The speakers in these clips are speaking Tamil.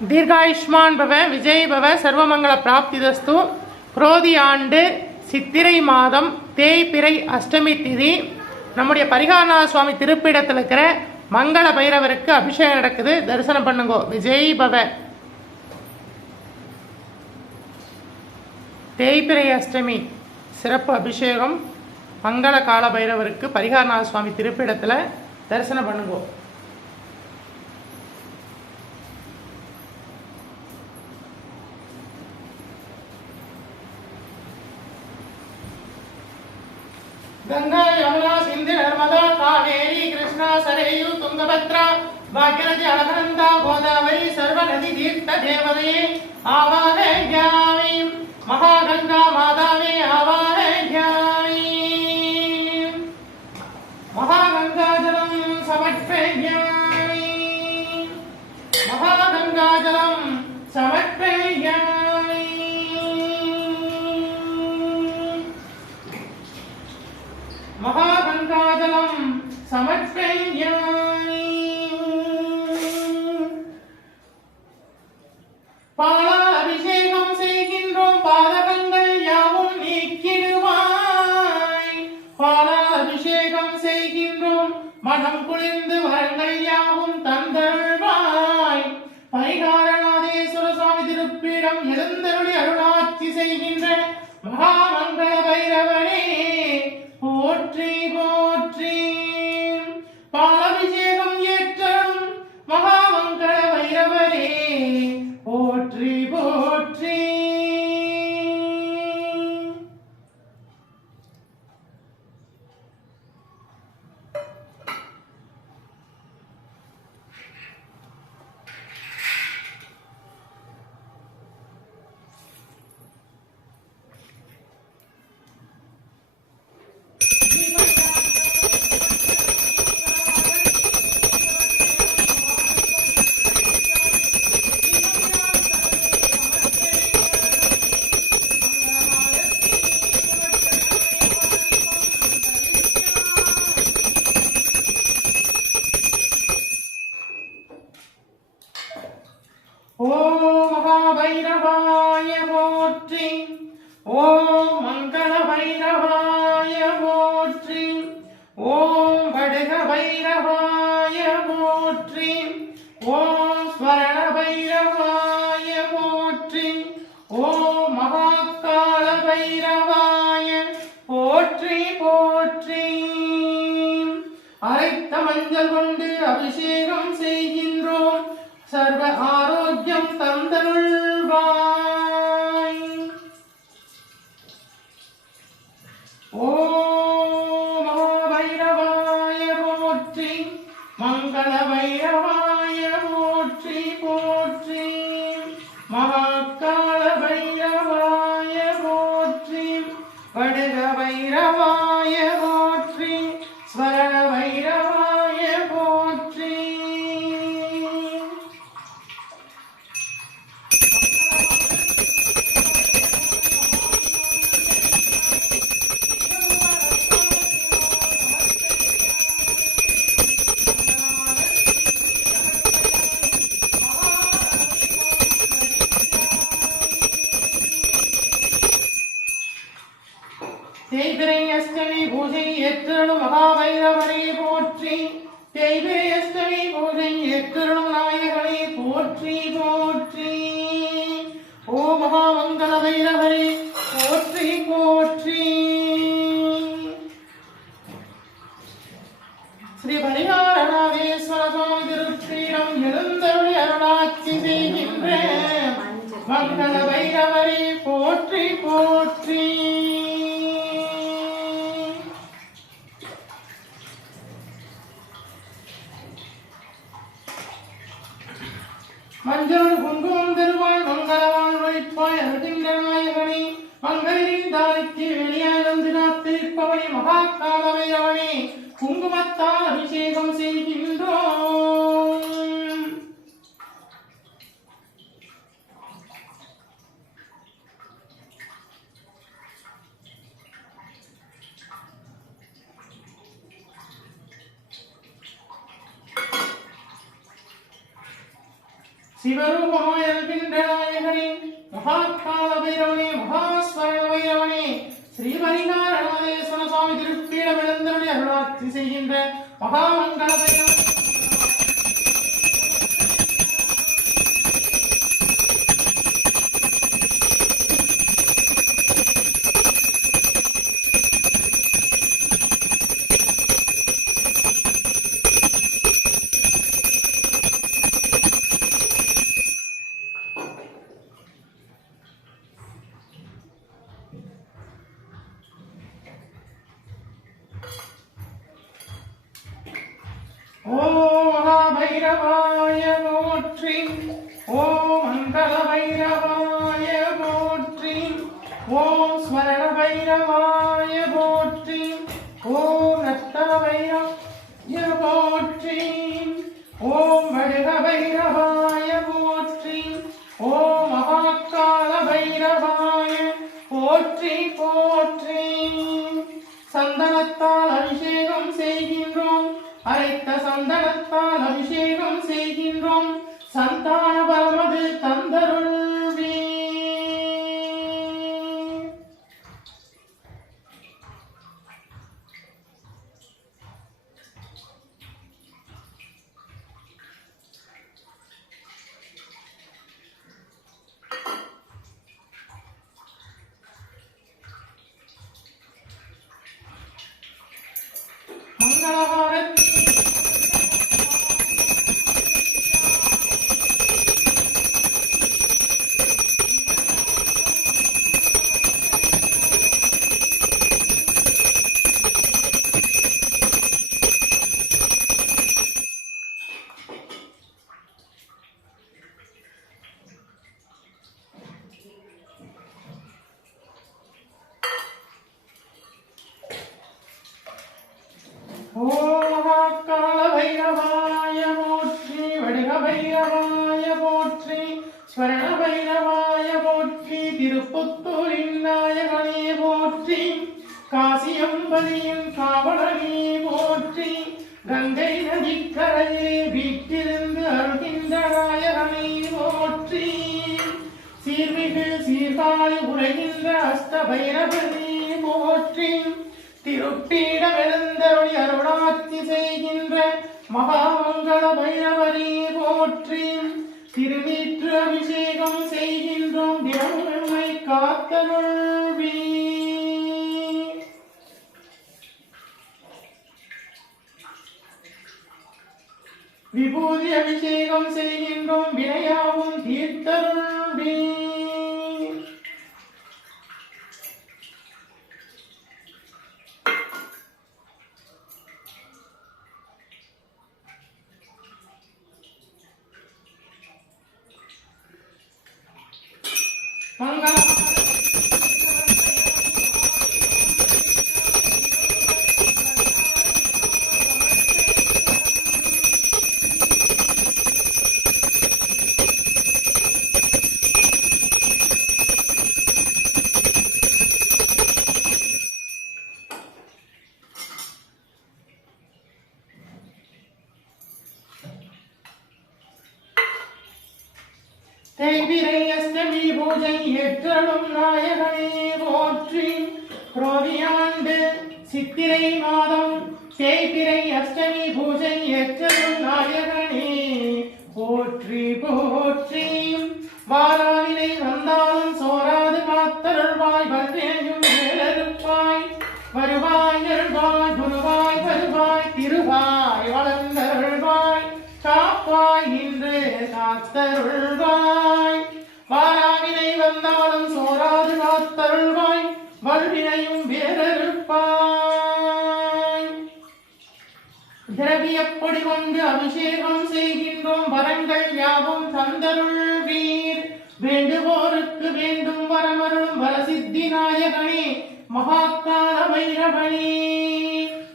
தீர்காயுஷ்மான் பவ விஜய் பவ சர்வமங்கள பிராப்திதஸ்து. குரோதி ஆண்டு சித்திரை மாதம் தேய்பிறை அஷ்டமி திதி நம்முடைய பரிகாரநாத சுவாமி திருப்பீடத்தில் இருக்கிற மங்கள பைரவருக்கு அபிஷேகம் நடக்குது. தரிசனம் பண்ணுங்கோ. விஜய் பவ. தேய்பிறை அஷ்டமி சிறப்பு அபிஷேகம் மங்கள கால பைரவருக்கு பரிகாரநாத சுவாமி திருப்பீடத்தில் தரிசனம் பண்ணுங்கோ. गंगा यमुना सिंधु नर्मदा कावेरी कृष्णा सरयू तुंगभद्रा भागीरथी अलकनंदा गोदावरी सर्व नदी तीर्थ देवते आवाहयामि. महागंगा मातावे आवाहयामि. महागंगा जलं समर्पयामि. महागंगा जलं समर्पयामि. महागंगाजलं समर्पयामि. பாலாபிஷேகம் செய்கின்றோம் பாதகங்கள் யாவும் நீக்கிடுவாய். பாலாபிஷேகம் செய்கின்றோம் மனம் குளிர்ந்து வரங்கள் யாவும் தந்தருள்வாய். பரிகாரநாதேஸ்வர சுவாமி திருப்பீடம் எழுந்தருளி அருளாட்சி செய்கின்ற மகாமங்கள பைரவனே போற்றி போற்றி. பாலபிஷேகம் ஏற்றும் மகாமங்கள பைரவரே போற்றி போற்றி. ஓம் மகாபைரவாய போற்றி. ஓம் மங்கள பைரவாய போற்றி. ஓம் வடுக பைரவாய போற்றி. ஓம் ஸ்வரண பைரவாய போற்றி. ஓம் மகாகால பைரவாய போற்றி போற்றி. அரைத்த மஞ்சள் கொண்டு அபிஷேகம் செய்கின்றோம். சர்வ ஆரோக்கியம் தந்தருள்வாய். ஓம் மகாபைரவாய போற்றி. மங்கள பைரவாய போற்றி போற்றி. மகாகால பைரவாய போற்றி. வடுக பைரவாய போற்றி. ஸ்வரண பைரவாய போற்றி. தேய்பிறை அஷ்டமி பூஜை ஏற்றலும் மகாபைரவரே போற்றி. தேய்பிறை அஷ்டமி பூஜை ஏற்றலும் நாயகனே போற்றி போற்றி. ஓ மகாமங்கள பைரவரே போற்றி போற்றி. ஸ்ரீ பரிகாரநாதேஸ்வர சுவாமி திருப்பீடம் எழுந்தருளி அருளாட்சி செய்கின்ற மங்கள பைரவரே போற்றி போற்றி. மஞ்சள் குங்குமம் தருவாய் மங்களவான் வழிப்பாய் அருகின்ற நாயகனே. மங்களின் தாய்க்கு வெளியாய் வந்து காத்திருப்பவனே மகாகால பைரவனே குங்குமத்தால் அபிஷேகம் செய்கின்றோம். சிவரூபமாய் இருக்கின்ற நாயகனே, மகாகால பைரவனே, மகாஸ்வரண பைரவனே, ஸ்ரீ பரிகாரநாதேஸ்வர சுவாமி திருப்பீடம் எழுந்தருளி அருளாட்சி செய்கின்ற மகாமங்கள பைரவனே, ஓம் மகாபைரவாய போற்றி, ஓம் மங்கள பைரவாய போற்றி, ஓம் ஸ்மரண பைரவாய போற்றி, ஓம் ரத்தன பைரவாய போற்றி, ஓம் வடுக பைரவாய போற்றி, ஓம் மகாகால பைரவாய போற்றி போற்றி. சந்தனத்தால் அபிஷேகம் செய்கின்றோம், அரைத்த சந்தனத்தால் அபிஷேகம் செய்கின்றோம், சந்தான பரமது தந்தருள்வே. மங்களஹாரதி ஓம் மகாகால பைரவாய போற்றி, வடுக பைரவாய போற்றி, ஸ்வரண பைரவாய போற்றி, திருப்புத்தூரின் நாயகனே போற்றி, காசியம்பதியின் காவலனே போற்றி, கங்கை நதிக்கரையிலே வீட்டிலிருந்து அருகின்ற நாயகனே போற்றி, சீர்மிகு சீர்காழி உரைகின்ற அஸ்த பைரவனே போற்றி, திருப்பீடம் எழுந்தருளி அருளாட்சி செய்கின்ற மகாமங்கள பைரவனே போற்றி, திருநீற்று அபிஷேகம் செய்கின்றோம், தினமும்மை காத்தருள்வே. விபூதி அபிஷேகம் செய்கின்றோம், வினையாவும் தீர்த்தருள்வே. தேய்பிறை அஷ்டமி பூஜை ஏற்றலும் நாயகனே போற்றி, குரோதியாண்டு சித்திரை மாதம் தேய்பிறை அஷ்டமி பூஜை ஏற்றலும் நாயகனே போற்றி போற்றி. வாராவினை வந்தாலும் சோராது காத்தருள்வாய், வல்வினையும் வேலருப்பாய், வருவாய் அருள்வாய், குருவாய் வருவாய், திருவாய் வளர்ந்தருள்வாய், காப்பாய் நின்று காத்தருள்வாய். வாராவினை வந்தாலும் சோராது காத்தருள்வாய், வல்வினையும் வேறறுப்பாய். திரவியப்பொடி கொண்டு அபிஷேகம் செய்கின்றோம், வரங்கள் யாவும் தந்தருள்வீர். வேண்டுவோருக்கு வேண்டும் வரமருளும் வரசித்தி நாயகனே, மகாகால பைரவனே,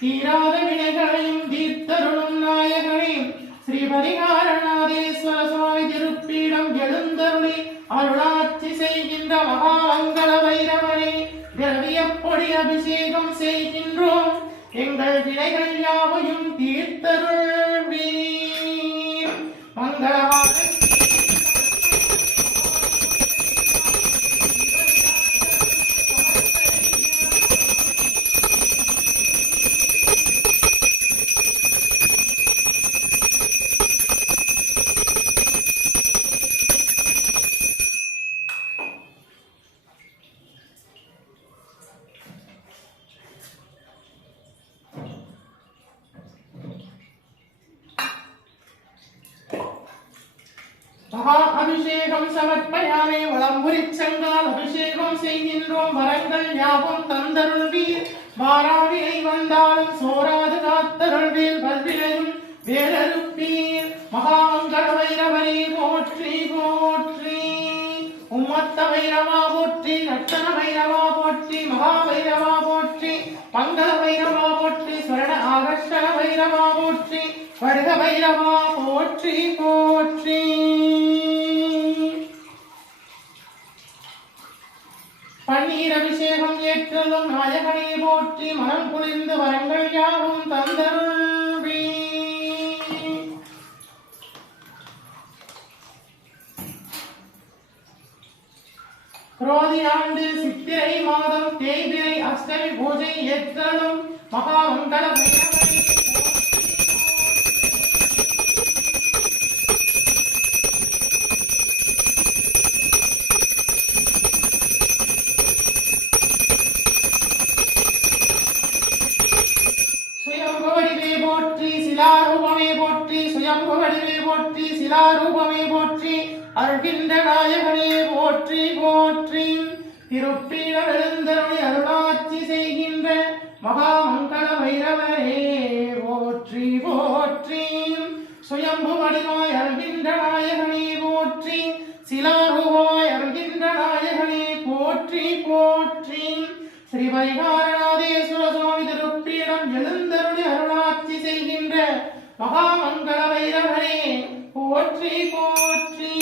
தீராத வினைகளையும் தீர்த்தருளும் நாயகனே, ஸ்ரீ பரிகாரநாதேஸ்வர சுவாமி திருப்பீடம் எழுந்தருளி அருளாட்சி செய்கின்ற மகாமங்கள பைரவனே, திரவியப்பொடி அபிஷேகம் செய்கின்றோம், எங்கள் வினைகள் யாவையும் தீர்த்தருள்வீர். மங்களஹாரதி மகா அபிஷேகம் சமர்ப்பயாமே. வளம்புரிச்சங்கால் அபிஷேகம் செய்கின்றோம். வரங்கள் யாவும் தந்தருள்வீர். வாராவினை வந்தாலும் சோராது காத்தருள்வீர். வல்வினையும் வேறறுப்பீர். மகாமங்கள வைரவரே போற்றி போற்றி. உம்மத்த வைரவா போற்றி. நட்டன வைரவா போற்றி. மகா வைரவா போற்றி. மங்கள வைரவா போற்றி. ஸ்வரண ஆகர்ஷண வைரவா போற்றி. வருக வைரவா போற்றி போற்றி. பன்னீர் அபிஷேகம் ஏற்றலும் நாயகனே போற்றி. மனம் குளிர்ந்து வரங்கள் யாவும் தந்தருள்வி. குரோதி ஆண்டு சித்திரை மாதம் தேய்பிரை அஷ்டமி பூஜை ஏற்றலும் மகாமங்கள வைரவரே. சிலாரூபமே போற்றி. சுயம்புவடிவே போற்றி. சிலாரூபமே போற்றி. அருள்கின்ற நாயகனே போற்றி போற்றி. திருப்பீட எழுந்தருளி அருளாட்சி செய்கின்ற மகாமங்கள வைரவரே போற்றி போற்றி. சுயம்புவடிவாய் அருள்கின்ற நாயகனே போற்றி. சிலாரூபமாய் அருள்கின்ற நாயகனே போற்றி போற்றி. ஸ்ரீ பரிகாரநாதேஸ்வர சுவாமி திருப்பீடம் எழுந்தருளி அருளாட்சி செய்கின்ற மகாமங்கள வைரவரே போற்றி போற்றி.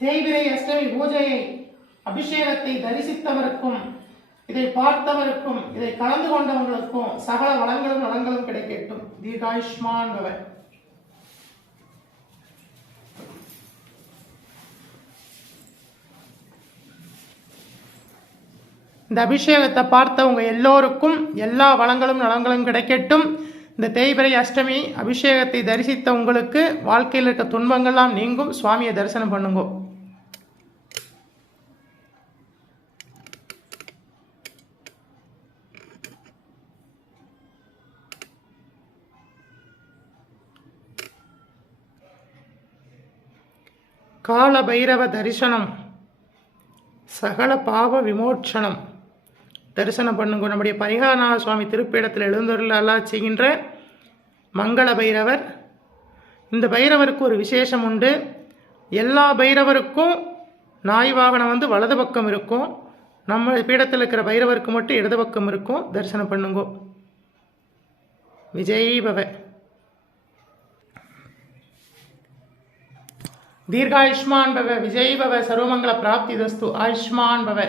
தேய்பிரை அஷ்டமி பூஜையை அபிஷேகத்தை தரிசித்தவருக்கும் இதை பார்த்தவருக்கும் இதை கலந்து கொண்டவர்களுக்கும் சகல வளங்களும் நலங்களும் கிடைக்கட்டும். தீர்காயுஷ்மான் பவ. இந்த அபிஷேகத்தை பார்த்தவங்க எல்லோருக்கும் எல்லா வளங்களும் நலங்களும் கிடைக்கட்டும். இந்த தேய்பிரை அஷ்டமி அபிஷேகத்தை தரிசித்த உங்களுக்கு வாழ்க்கையில் இருக்க துன்பங்கள்லாம் நீங்கும். சுவாமியை தரிசனம் பண்ணுங்க. கால பைரவ தரிசனம் சகல பாவ விமோச்சனம் தரிசனம் பண்ணுங்க. நம்முடைய பரிகாரநாத சுவாமி திருப்பீடத்தில் எழுந்தருள் அருளாட்சி செய்கின்ற மங்கள பைரவர். இந்த பைரவருக்கு ஒரு விசேஷம் உண்டு. எல்லா பைரவருக்கும் நாய் வாகனம் வலது பக்கம் இருக்கும். நம்ம பீடத்தில் இருக்கிற பைரவருக்கு மட்டும் இடது பக்கம் இருக்கும். தரிசனம் பண்ணுங்க. விஜய் பவ. दीर्घायुष्मान भव. विजयी भव. सर्वमंगल प्राप्ति दस्तु. आयुष्मान भव.